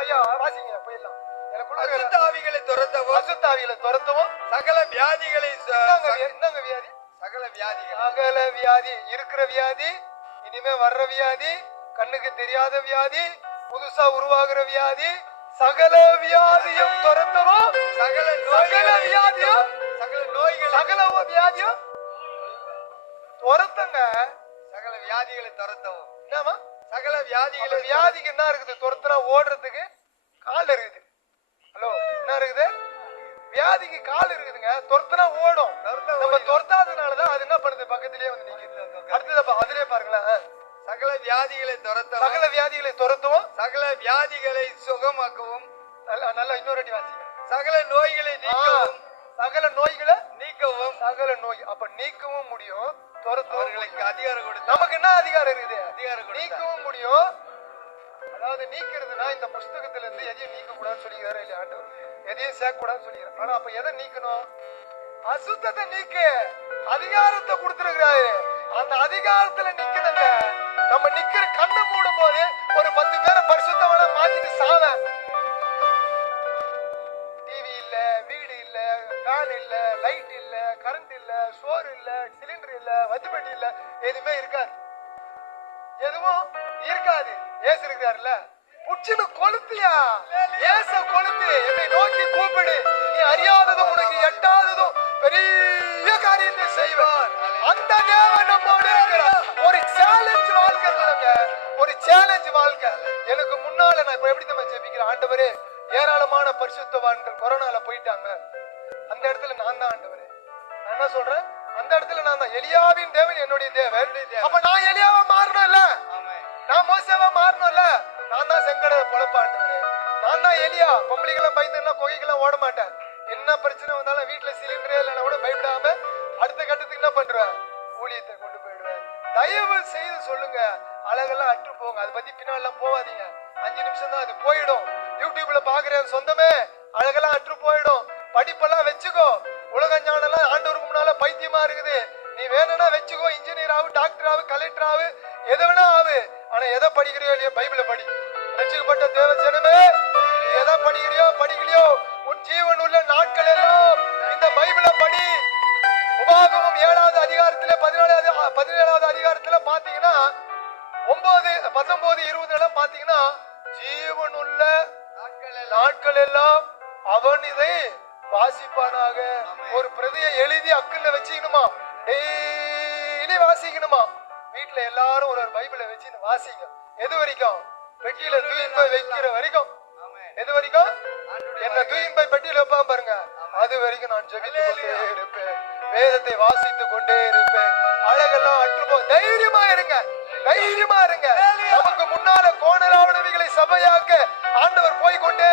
ஐயா வாசிங்க போயிடலாம். அசுத்தாவிகளை துரத்தவும் சகல வியாதிகளை என்னங்க வியாதி? சகல வியாதிகள். சகல வியாதி, இருக்கிற வியாதி, இனிமே வர்ற வியாதி, கண்ணுக்கு தெரியாத வியாதி, புதுசா உருவாகிற வியாதி, சகல வியாதியும் துரத்தவும் சகல வியாதியும் சகல நோய்கள் சகல வியாதியும் துரத்துங்க. சகல வியாதிகளை துரத்தவும். என்னமா சகல வியாதிகளை வியாதிக்கு என்ன இருக்குது? துரத்துனா ஓடுறதுக்கு கால் இருக்குது. ஹலோ, என்ன இருக்குது? வியாதிக்கு கால் இருக்குதுங்க. துரத்துனா ஓடும். நம்ம துரத்தாததுனாலதான் அது என்ன பண்ணுது? பக்கத்திலேயே வந்து நிக்குது. அடுத்தது அதிலே பாருங்களேன். சகல வியாதிகளை துரத்தவும் சகல வியாதிகளை துரத்தவும் சகல வியாதிகளை சுகமாக்கவும். நல்லா இன்னொரு அடி வாசிங்க. சகல நோய்களை நீக்கவும். சகல நோய்களை நீக்கவும். சகல நோய் அப்ப நீக்கவும் முடியும், அவர்களுக்கு அதிகாரம் கொடுத்து. நமக்கு என்ன அதிகாரம் இருக்குது? அதிகாரம் நீக்கவும் முடியும். அதாவது நீக்கிறதுனா இந்த புஸ்தகத்துல இருந்து எதையும் நீக்க கூடாதுன்னு சொல்லிக்கிறாரு இல்லையா ஆண்டவர்? எதையும் சேர்க்க கூடாதுன்னு சொல்லிக்கிறார். ஆனா அப்ப எதை நீக்கணும்? அசுத்தத்தை நீக்க அதிகாரத்தை கொடுத்திருக்கிறாரு. அந்த அதிகாரத்துல நிக்கணுங்க. நம்ம நிக்கிற கண்ணை மூடும் போது ஒரு 10 பேரை பரிசுத்தவனா மாத்திட்டு சாவ. டிவி இல்ல, வீடு இல்ல, ஃபேன் இல்ல, லைட் இல்ல, கரண்ட் இல்ல, சோறு இல்ல, சிலிண்டர் இல்ல, வத்திப்பட்டி இல்ல, எதுவுமே இருக்காது. எதுவும் இருக்காது. ஏசு இருக்கிறாருல்ல, புச்சின்னு கொளுத்தியா ஏச கொளுத்து, என்னை நோக்கி கூப்பிடு, நீ அறியாததும் உனக்கு எட்டாததும் பெரிய காரியத்தை செய்வார். அந்த தேவன் நம்மோடு இருக்கிறார். ஒரு சேலஞ்ச் வாழ்க்கை, ஒரு சேலஞ்ச் வாழ்க்கை. எனக்கு முன்னால நான் இப்ப எப்படி நம்ம ஜெபிக்கிறேன்? ஆண்டவரே, ஏராளமான பரிசுத்தவான்கள் கொரோனால போயிட்டாங்க. அந்த இடத்துல நான் தான் ஆண்டவரே. நான் என்ன சொல்றேன்? அந்த இடத்துல நான் தான். எலியாவின் தேவன் என்னுடைய தேவன். அப்ப நான் எலியாவா மாறணும் இல்ல, நான் மோசேவா மாறணும் இல்ல. நான் தான் செங்கட பொழப்ப ஆண்டவரே. நான் தான் எலியா. பொம்பளைக்கெல்லாம் பயந்துன்னா கொகைக்கெல்லாம் ஓட மாட்டேன். என்ன பிரச்சனை வந்தாலும் வீட்டுல சிலிண்டரே இல்லைன்னா கூட பயப்படாம அடுத்த கட்டத்துக்கு என்ன பண்றேன்? ஊழியத்தை கொண்டு போயிடுவேன். தயவு செய்து சொல்லுங்க, அழகெல்லாம் அற்று போங்க. அதை பத்தி பின்னாலாம் போவாதீங்க. 5 நிமிஷம் தான், அது போயிடும். யூடியூப்ல பாக்குறேன் சொந்தமே, அழகெல்லாம் அற்று போயிடும். படிப்பெல்லாம் வச்சுக்கோ. உலக ஞானெல்லாம் ஆண்டவருக்கு முன்னால பைத்தியமா இருக்குது. நீ வேணும்னா வச்சுக்கோ. இன்ஜினியர் ஆகு, டாக்டர் ஆகு, கலெக்டர் ஆகு, எதை வேணா ஆகு. ஆனா எதை படிக்கிறியோ இல்லையோ பைபிளை படி. ரட்சிக்கப்பட்ட தேவ ஜனமே, நீ எதை படிக்கிறியோ படிக்கலையோ, உன் ஜீவன் உள்ள நாட்கள் எல்லாம் இந்த பைபிளை படி. உபாகமம் 7வது அதிகாரத்துல 17வது அதிகாரத்துல பாத்தீங்கன்னா 9, 19, 20 எல்லாம் பாத்தீங்கன்னா ஜீவன் உள்ள நாட்கள் எல்லாம் அவன் இதை வாசிப்பானாக. ஒரு பிரதியை எழுதி அக்கல்ல வச்சுக்கணுமா, டெய்லி வாசிக்கணுமா. வீட்டுல எல்லாரும் ஒரு பைபிளை வச்சு வாசிங்க. எது வரைக்கும்? பெட்டியில தூயின்பை வைக்கிற வரைக்கும். எது வரைக்கும்? என்ன தூயின்பை பெட்டியில வைப்பா பாருங்க, அது வரைக்கும் நான் ஜெபித்து கொண்டே இருப்பேன், வேதத்தை வாசித்துக் கொண்டே இருப்பேன். அழகெல்லாம் அற்றுப்போ. தைரியமா இருங்க, தைரியமா இருங்க. நமக்கு முன்னால கோணலாவணவிகளை சபையாக்க ஆண்டவர் போய் கொண்டே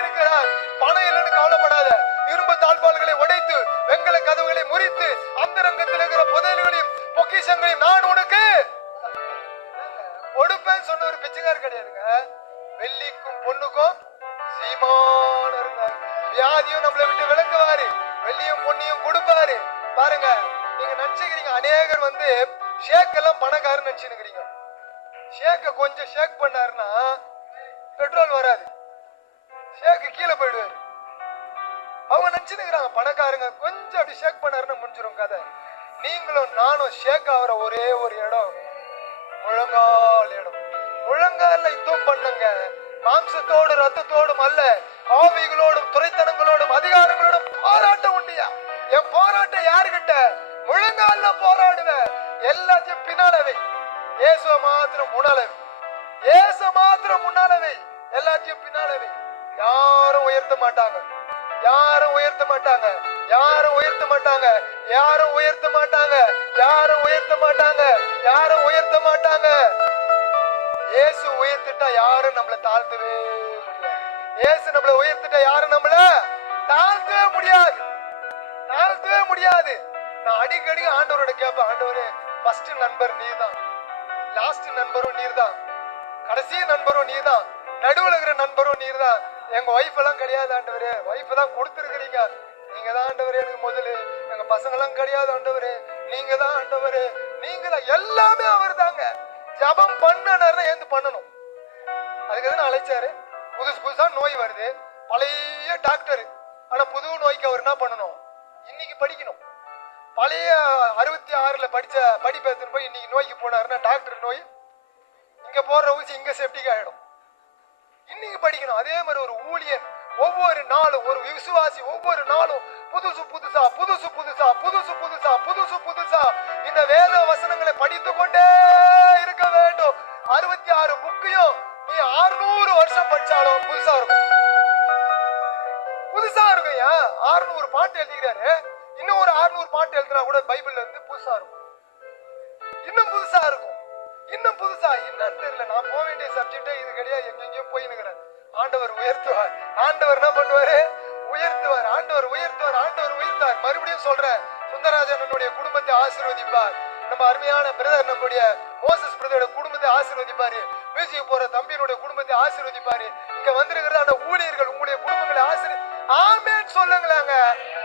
இருக்கிறார். பணம் இல்லைன்னு கவலைப்படாத. இரும்பு தாழ்பால்களை உடைத்து வெங்கல கதவுகளை முறித்து அந்தரங்கத்தில் இருக்கிற புதையல்களையும் பொக்கிஷங்களையும் நான் உனக்கு கொடுப்பேன்னு சொன்ன ஒரு பிச்சைக்காரர் கிடையாதுங்க. வெள்ளிக்கும் பொண்ணுக்கும் சீமான இருந்தார். வியாதியும் நம்மளை விட்டு விளக்குவாரு, வெள்ளியும் பொன்னியும் கொடுப்பாரு. பாருங்க, நீங்க நினைச்சுக்கிறீங்க அநேகர் வந்து ஷேக் எல்லாம் பணக்காரன்னு நினைச்சுக்கிறீங்க. ஷேக்க கொஞ்சம் ஷேக் பண்ணாருன்னா பெட்ரோல் வராது, ஷேக்கு கீழே போயிடுவாரு. அவங்க நினைச்சுக்கிறாங்க பணக்காரங்க கொஞ்சம் அப்படி ஷேக் பண்ணாருன்னு முடிஞ்சிடும் கதை. நீங்களும் நானும் ஷேக் ஆகிற ஒரே ஒரு இடம் முழங்கால் இடம். முழங்கால யுத்தம் பண்ணுங்க. மாம்சத்தோடு ரத்தத்தோடும் அல்ல, ஆவிகளோடும் துரைத்தனங்களோடும் அதிகாரங்களோடும் போராட்டம் உண்டியா. என் போராட்டம் யாருகிட்ட? முழங்கால போராடுவேன். எல்லாத்தையும் பின்னாலவை, இயேசுவ மாத்திரம் முன்னாலவை, இயேசு மாத்திரம் முன்னாலவை, எல்லாத்தையும் பின்னாலவை. யாரும் உயர்த்த மாட்டாங்க, யாரும் உயர்த்த மாட்டாங்க, யாரும் உயர்த்த மாட்டாங்க, யாரும் உயர்த்த மாட்டாங்க, யாரும் உயர்த்த மாட்டாங்க, யாரும் உயர்த்த மாட்டாங்க. இயேசு உயர்த்திட்டா யாரும் நம்மள தாழ்த்தவே முடியாது. இயேசு நம்மள உயர்த்திட்டா யாரும் நம்மள தாழ்த்தவே முடியாது, தாழ்த்தவே முடியாது. நான் அடிக்கடி ஆண்டவரோட கேட்பேன், ஆண்டவரே ஃபர்ஸ்ட் நண்பர் நீர்தான், லாஸ்ட் நண்பரும் நீர்தான், கடைசி நண்பரும் நீர்தான், நடுவுல இருக்கிற நண்பரும் நீர்தான். எங்க ஒய்ஃப் எல்லாம் கிடையாது ஆண்டவரே, ஒய்ஃப் தான் கொடுத்துருக்கிறீங்க. நீங்க தான் ஆண்டவரே எனக்கு முதல்ல. எங்க பசங்க எல்லாம் கிடையாது ஆண்டவரே, நீங்க தான் ஆண்டவரே, நீங்க தான் எல்லாமே. அவர் தாங்க. ஜபம் பண்ணனா ஏந்து பண்ணணும். அதுக்கு எதுனா அழைச்சாரு? புதுசு புதுசா நோய் வருது, பழைய டாக்டர். ஆனா புது நோய்க்கு அவர் என்ன பண்ணணும்? இன்னைக்கு படிக்கணும். பழைய 66ல படிச்ச படிப்பை எடுத்துன்னு போய் இன்னைக்கு நோய்க்கு போனாருன்னா டாக்டர் நோய் இங்க போடுற ஊசி இங்க செப்டிக் ஆயிடும். இன்னைக்கு படிக்கணும். அதே மாதிரி ஒரு ஊழியன் ஒவ்வொரு நாளும், ஒரு விசுவாசி ஒவ்வொரு நாளும் புதுசு புதுசா புதுசு புதுசா புதுசு புதுசா புதுசு புதுசா இந்த வேத வசனங்களை படித்து கொண்டே இருக்க வேண்டும். 66 புக்கையும் நீ 600 வருஷம் படிச்சாலும் புதுசா இருக்கும். புதுசா இருக்கும். ஏன் 600 பாட்டு எழுதிக்கிறாரு, இன்னும் ஒரு 600 பாட்டு எழுதினா கூட பைபிள்ல இருந்து புதுசா இருக்கும். இன்னும் புதுசா இருக்கும். இன்னும் புதுசா என்னன்னு தெரியல. நான் போக வேண்டிய சப்ஜெக்டே இது கிடையாது. எங்கெங்கயோ போயினுக்கிறேன். ஆண்டவர் உயர்த்துவார். ஆண்டவர் என்ன பண்ணுவாரு? உயர்த்துவார். ஆண்டவர் உயர்த்துவார். ஆண்டவர் உயர்த்தார். மறுபடியும் சொல்றேன், சுந்தரராஜன் என்னுடைய குடும்பத்தை ஆசீர்வதிப்பார். நம்ம அருமையான பிரதர் நம்முடைய மோசஸ் பிரதரோட குடும்பத்தை ஆசீர்வதிப்பாரு. மியூசிக் போற தம்பியினுடைய குடும்பத்தை ஆசீர்வதிப்பாரு. இங்க வந்திருக்கிற அந்த ஊழியர்கள் உங்களுடைய குடும்பங்களை ஆமென் சொல்லுங்களாங்க.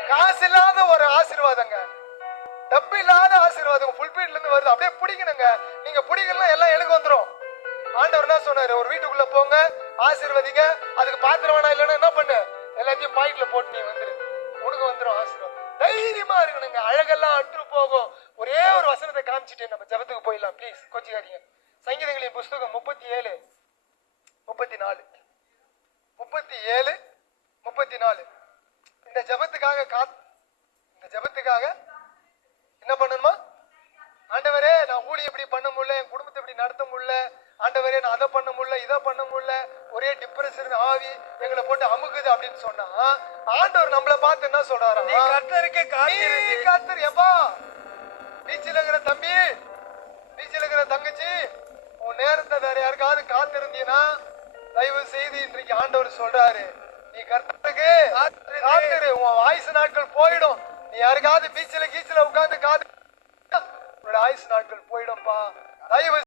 காசு இல்லாத ஒரு ஆசீர்வாதங்க, டப்பு இல்லாத ஆசீர்வாதம் ஃபுல்பீட்ல இருந்து வருது. அப்படியே பிடிக்கணுங்க. நீங்க பிடிக்கலாம் எல்லாம் எனக்கு வந்துரும். ஆண்டவர் என்ன சொன்னாரு? ஒரு வீட்டுக்குள்ள போங்க, ஆசீர்வதிங்க. அதுக்கு பாத்திரம் வேணா இல்லைன்னா என்ன பண்ணு, எல்லாத்தையும் பாக்கெட்ல போட்டு நீ வந்துரு, உனக்கு வந்துடும் ஆசீர்வாதம். தைரியமா இருக்கணுங்க. அழகெல்லாம் அற்று போகும். ஒரே ஒரு வசனத்தை காமிச்சிட்டு நம்ம ஜெபத்துக்கு போயிடலாம். ப்ளீஸ் கோச்சிக்காதீங்க. சங்கீதங்களின் புஸ்தகம் 37 34 37 34. இந்த ஜெபத்துக்காக என்ன பண்ணணுமா? ஆண்டவரே நான் ஊழியம் எப்படி பண்ண முடியல, என் குடும்பத்தை எப்படி நடத்த முடியல, ஆண்டவரே நான் அதை பண்ண முடியல, இதை பண்ண முடியல, ஒரே டிப்ரெஷன் ஆவி எங்களை போட்டு அமுக்குது அப்படின்னு சொன்னா ஆண்டவர் நம்மள பார்த்து என்ன சொல்றாரா? நீ கர்த்தருக்கு காத்திரு. கர்த்தர் எப்பா பீச்சில் இருக்கிற தம்பி, பீச்சில் இருக்கிற தங்கச்சி, உன் நேரத்தை வேற யாருக்காவது காத்திருந்தீங்கன்னா தயவு செய்து இன்றைக்கு ஆண்டவர் சொல்றாரு, நீ கர்த்தருக்கு காத்திரு. உன் ஆயுசு நாட்கள் போயிடும். நீ யாருக்காவது பீச்சில கீச்சில உட்கார்ந்து காத்து, உன்னோட ஆயுசு நாட்கள் போயிடும்பா. தயவு